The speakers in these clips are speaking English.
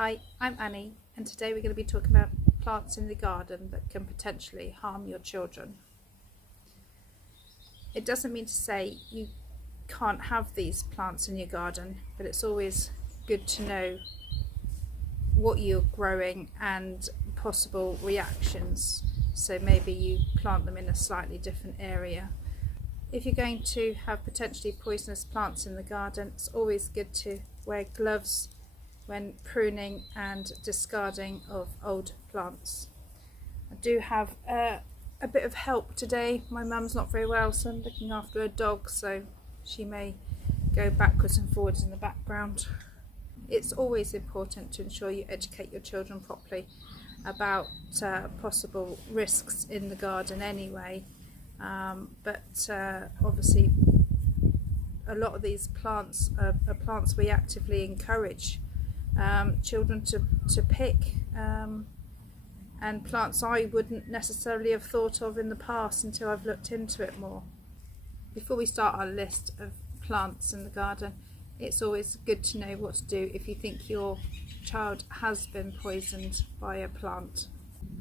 Hi, I'm Annie, and today we're going to be talking about plants in the garden that can potentially harm your children. It doesn't mean to say you can't have these plants in your garden, but it's always good to know what you're growing and possible reactions. So maybe you plant them in a slightly different area. If you're going to have potentially poisonous plants in the garden, it's always good to wear gloves when pruning and discarding of old plants. I do have a bit of help today. My mum's not very well, so I'm looking after a dog, so she may go backwards and forwards in the background. It's always important to ensure you educate your children properly about possible risks in the garden anyway, but obviously a lot of these plants are plants we actively encourage children to pick, and plants I wouldn't necessarily have thought of in the past until I've looked into it more. Before we start our list of plants in the garden, it's always good to know what to do if you think your child has been poisoned by a plant.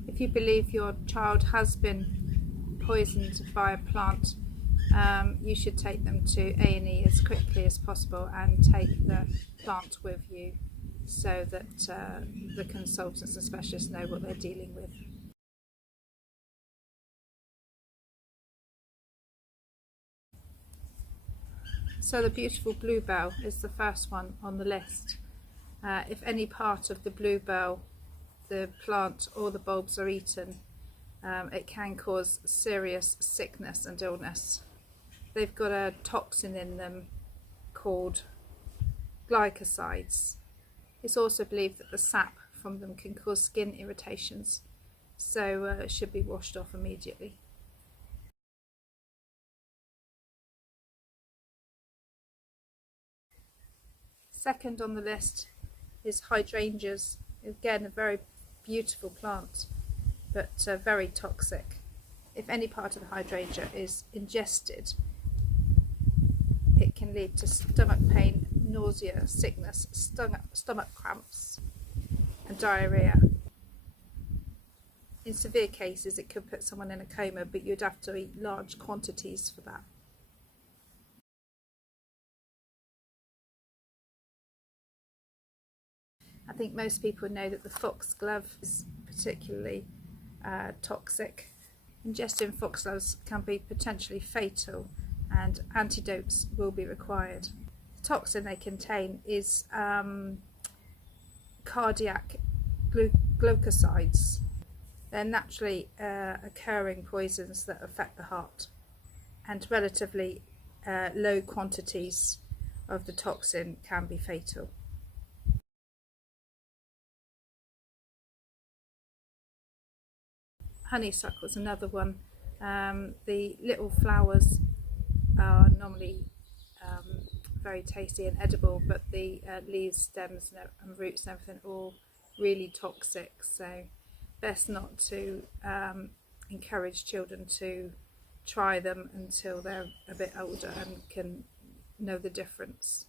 If you believe your child has been poisoned by a plant, you should take them to A&E as quickly as possible and take the plant with you, so that the consultants and specialists know what they're dealing with. So the beautiful bluebell is the first one on the list. If any part of the bluebell, the plant or the bulbs are eaten, it can cause serious sickness and illness. They've got a toxin in them called glycosides. It's also believed that the sap from them can cause skin irritations, so it should be washed off immediately. Second on the list is hydrangeas. Again, a very beautiful plant, but very toxic. If any part of the hydrangea is ingested, it can lead to stomach pain, nausea, sickness, stomach cramps and diarrhea. In severe cases it could put someone in a coma, but you'd have to eat large quantities for that. I think most people know that the foxglove is particularly toxic. Ingesting foxgloves can be potentially fatal, and antidotes will be required. The toxin they contain is cardiac glucosides. They're naturally occurring poisons that affect the heart, and relatively low quantities of the toxin can be fatal. Honeysuckle is another one. The little flowers are normally very tasty and edible, but the leaves, stems and roots and everything are all really toxic, so best not to encourage children to try them until they're a bit older and can know the difference.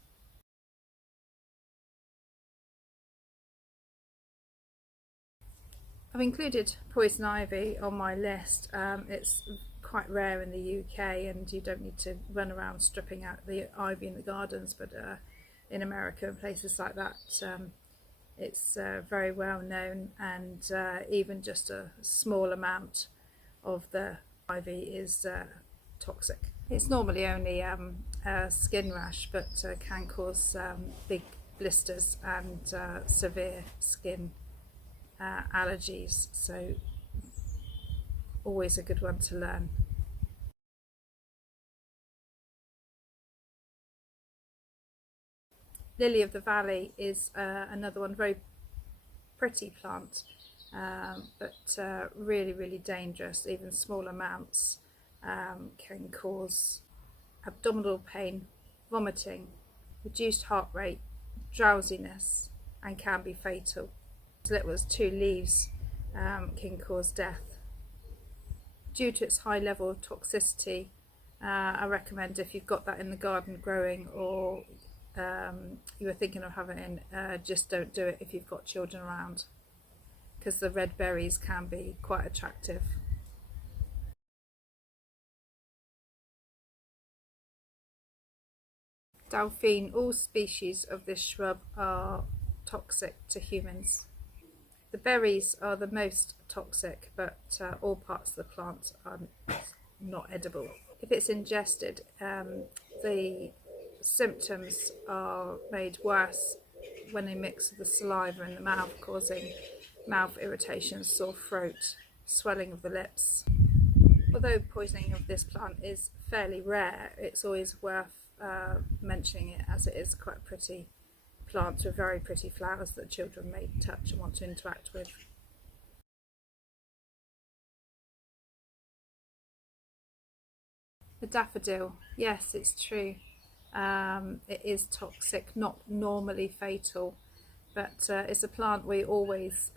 I've included poison ivy on my list. It's quite rare in the UK, and you don't need to run around stripping out the ivy in the gardens, but in America and places like that, it's very well known, and even just a small amount of the ivy is toxic. It's normally only a skin rash, but can cause big blisters and severe skin allergies, so always a good one to learn. Lily of the Valley is another one, very pretty plant, but really dangerous. Even small amounts can cause abdominal pain, vomiting, reduced heart rate, drowsiness, and can be fatal. As little as 2 leaves can cause death. Due to its high level of toxicity, I recommend, if you've got that in the garden growing, or you are thinking of having, just don't do it if you've got children around, because the red berries can be quite attractive. Delphine, all species of this shrub are toxic to humans. The berries are the most toxic, but all parts of the plant are not edible. If it's ingested, the symptoms are made worse when they mix with the saliva in the mouth, causing mouth irritation, sore throat, swelling of the lips. Although poisoning of this plant is fairly rare, it's always worth mentioning it, as it is quite a pretty plant with very pretty flowers that children may touch and want to interact with. The daffodil, yes, it's true. It is toxic, not normally fatal, but it's a plant we always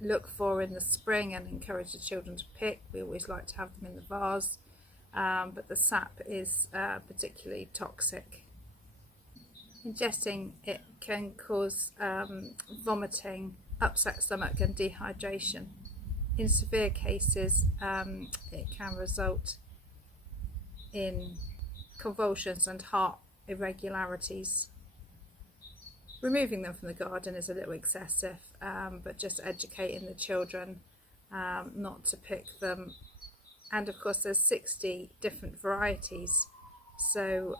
look for in the spring and encourage the children to pick. We always like to have them in the vase, but the sap is particularly toxic. Ingesting it can cause vomiting, upset stomach and dehydration. In severe cases, it can result in convulsions and heart irregularities. Removing them from the garden is a little excessive, but just educating the children not to pick them. And of course there's 60 different varieties, so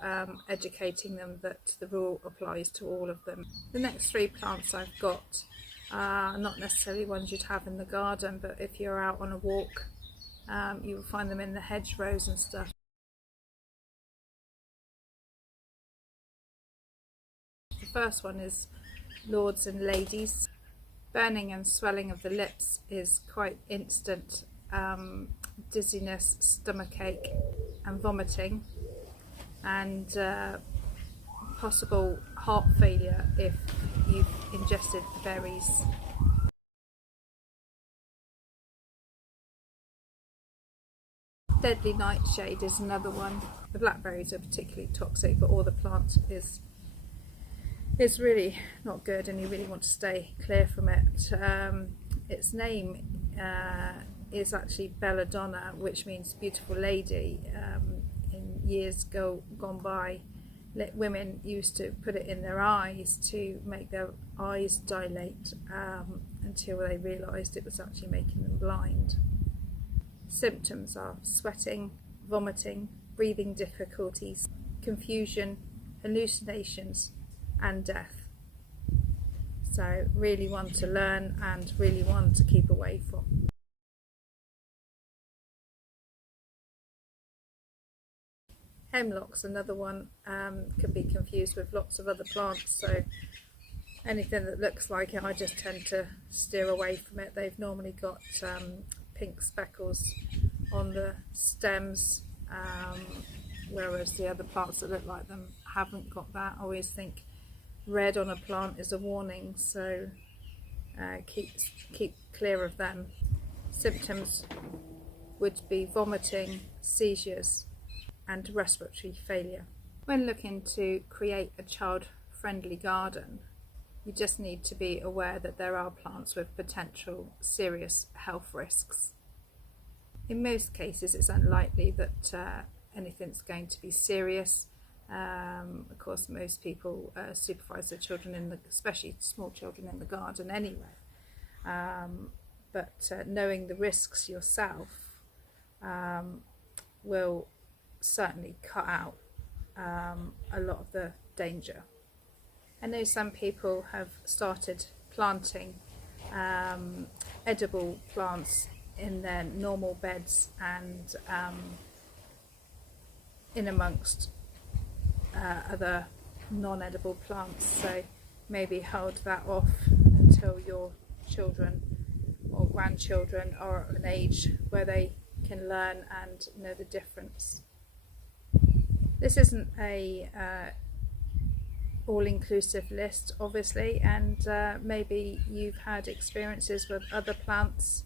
educating them that the rule applies to all of them. The next 3 plants I've got are not necessarily ones you'd have in the garden, but if you're out on a walk, you will find them in the hedgerows and stuff. The first one is Lords and Ladies. Burning and swelling of the lips is quite instant, dizziness, stomachache and vomiting, and possible heart failure if you've ingested the berries. Deadly nightshade is another one. The blackberries are particularly toxic, but all the plant is really not good, and you really want to stay clear from it. Its name is actually belladonna, which means beautiful lady. In years gone by, women used to put it in their eyes to make their eyes dilate, until they realised it was actually making them blind. Symptoms are sweating, vomiting, breathing difficulties, confusion, hallucinations and death. So really one to learn and really one to keep away from. Hemlock's another one, can be confused with lots of other plants, so anything that looks like it I just tend to steer away from it. They've normally got pink speckles on the stems, whereas the other plants that look like them haven't got that. I always think red on a plant is a warning, so keep clear of them. Symptoms would be vomiting, seizures and respiratory failure. When looking to create a child-friendly garden, you just need to be aware that there are plants with potential serious health risks. In most cases it's unlikely that anything's going to be serious. Of course most people supervise their children, especially small children, in the garden anyway. But knowing the risks yourself will certainly cut out a lot of the danger. I know some people have started planting edible plants in their normal beds and in amongst other non-edible plants, so maybe hold that off until your children or grandchildren are at an age where they can learn and know the difference. This isn't a all-inclusive list, obviously, and maybe you've had experiences with other plants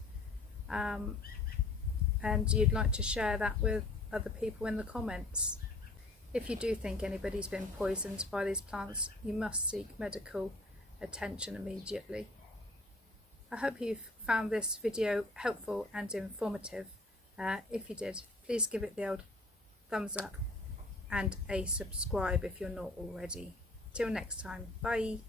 and you'd like to share that with other people in the comments. If you do think anybody's been poisoned by these plants, you must seek medical attention immediately. I hope you've found this video helpful and informative. If you did, please give it the old thumbs up and a subscribe if you're not already. Till next time, bye.